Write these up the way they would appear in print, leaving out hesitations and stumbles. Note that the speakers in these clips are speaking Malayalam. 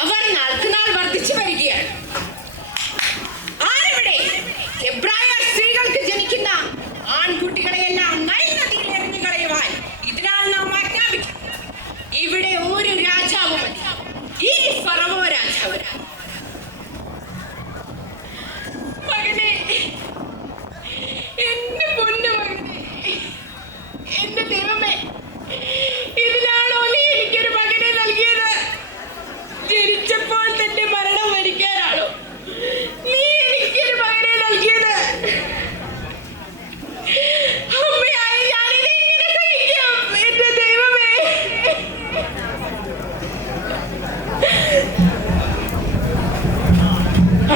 അവർ നാൾക്കുനാൾ വർദ്ധിച്ചു വരികയാണ്. ആരവിടെ എബ്രായ സ്ത്രീകൾക്ക് ജനിക്കുന്ന ആൺകുട്ടികളെയെല്ലാം നൈൽ നദിയിൽ എറിഞ്ഞു കളയുവാൻ ഇതിനാൽ നാം ആജ്ഞാപിക്കും. ഇവിടെ ഒരു രാജാവ് മതി, ഈ ഫറവോ രാജാവ്. മകനെ, എന്റെ പൊന്നു മകനെ, എന്റെ ദൈവമേ, ഇതിനാണോ നീ എനിക്കൊരു മകനെ നൽകിയത്? ജനിച്ചപ്പോൾ തന്നെ മരണം വരിക്കാനാണോ നീ എനിക്കൊരു മകനെ നൽകിയത്? അമ്മയായി ഞാനിത് എങ്ങനെ സഹിക്കും? എന്റെ ദൈവമേ.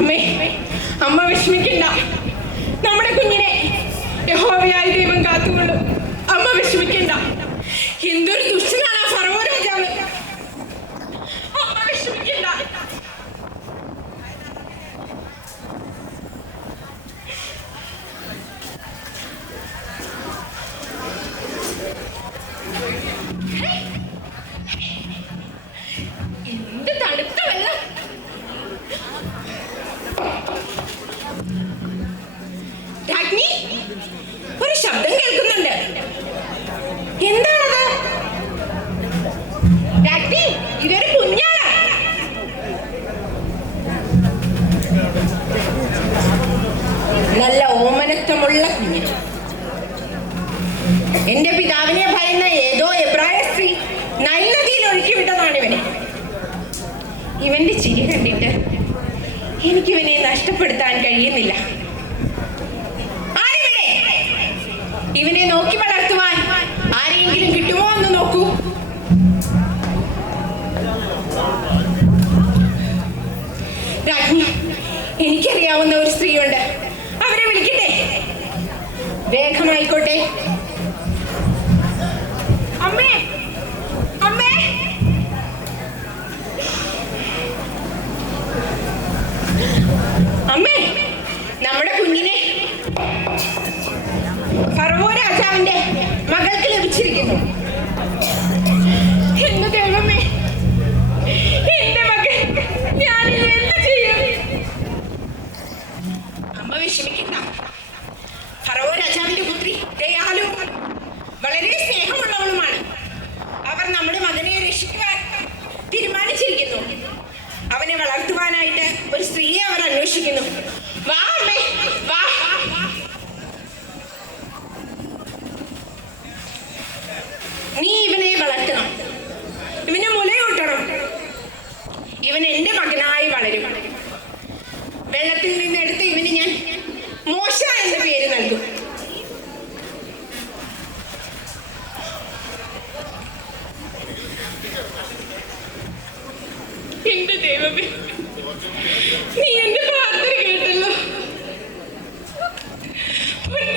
അമ്മേ, അമ്മ വിഷമിക്കണ്ട. നമ്മുടെ കുഞ്ഞിനെ യഹോവയായ ദൈവം കാത്തുകൊള്ളും. അമ്മ വിഷമിക്കണ്ട. എന്തൊരു ദുഷ്ടനാണ് ഫറവോ രാജാവ്. അമ്മ വിഷമിക്കണ്ട. എന്ത് തണുത്ത വെള്ളം. രാജ്ഞി, ഒരു ശബ്ദം കേൾക്കുന്നുണ്ട്. എന്താണത്? രാജ്ഞി, ഇതൊരു കുഞ്ഞാണ്. നല്ല ഓമനത്വമുള്ള കുഞ്ഞ്. എന്റെ പിതാവിനെ ഭയന്ന ഏതോ എബ്രായ സ്ത്രീ നൈൽ നദിയിൽ ഒഴുക്കി വിട്ടതാണ് ഇവനെ. ഇവന്റെ ചിരി കണ്ടിട്ട് എനിക്കിവനെ നഷ്ടപ്പെടുത്താൻ കഴിയുന്നില്ല. ആരിവിടെ? ഇവനെ നോക്കി വളർത്തുവാൻ ആരെങ്കിലും കിട്ടുമോ എന്ന് നോക്കൂ. രാജ്ഞി, എനിക്കറിയാവുന്ന ഒരു സ്ത്രീയുണ്ട്. അവരെ വിളിക്കട്ടെ? വേഗമായിക്കോട്ടെ. അമ്മേ, അമ്മേ, അമ്മേ, നമ്മുടെ കുഞ്ഞിനെ ഫറവോ രാജാവിന്റെ മകൾക്ക് ലഭിച്ചിരിക്കുന്നു. എന്റെ ദൈവമേ, എന്റെ മകൻ, ഞാനിത് എന്ത് ചെയ്യും? അമ്മ വിഷമിക്കണ്ട. ഫറവോ രാജാവിന്റെ പുത്രി ദയാലുവും വളരെ സ്നേഹമുള്ളവളുമാണ്. അവർ നമ്മുടെ മകനെ രക്ഷിക്കുവാൻ തീരുമാനിച്ചിരിക്കുന്നു. അവനെ വളർത്തുവാനായിട്ട് ഒരു സ്ത്രീയെ അവർ അന്വേഷിക്കുന്നു. വാ അമ്മേ, വാ. നീ ഇവനെ വളർത്തണം, ഇവന് മുലയൂട്ടണം. ഇവൻ എന്റെ മകനായി വളരും. വെള്ളത്തിൽ നിന്നെടുത്ത് ഇവന് ഞാൻ മോശ എന്ന പേര് നൽകും. എന്റെ ദൈവമേ, നീ എന്റെ പ്രാർത്ഥന കേട്ടല്ലോ.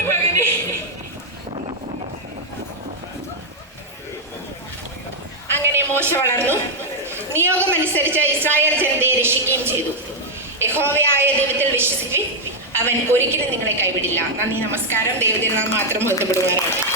മകനെ, അങ്ങനെ മോശ വളർന്നു. നിയോഗമനുസരിച്ച് ഇസ്രായേൽ ജനതയെ രക്ഷിക്കുകയും ചെയ്തു. യഹോവയായ ദൈവത്തിൽ വിശ്വസിക്കുകയും അവൻ ഒരിക്കലും നിങ്ങളെ കൈവിടില്ല. നന്ദി, നമസ്കാരം. ദൈവത്തിൽ നാം മാത്രം ബന്ധപ്പെടുവാനാണ്.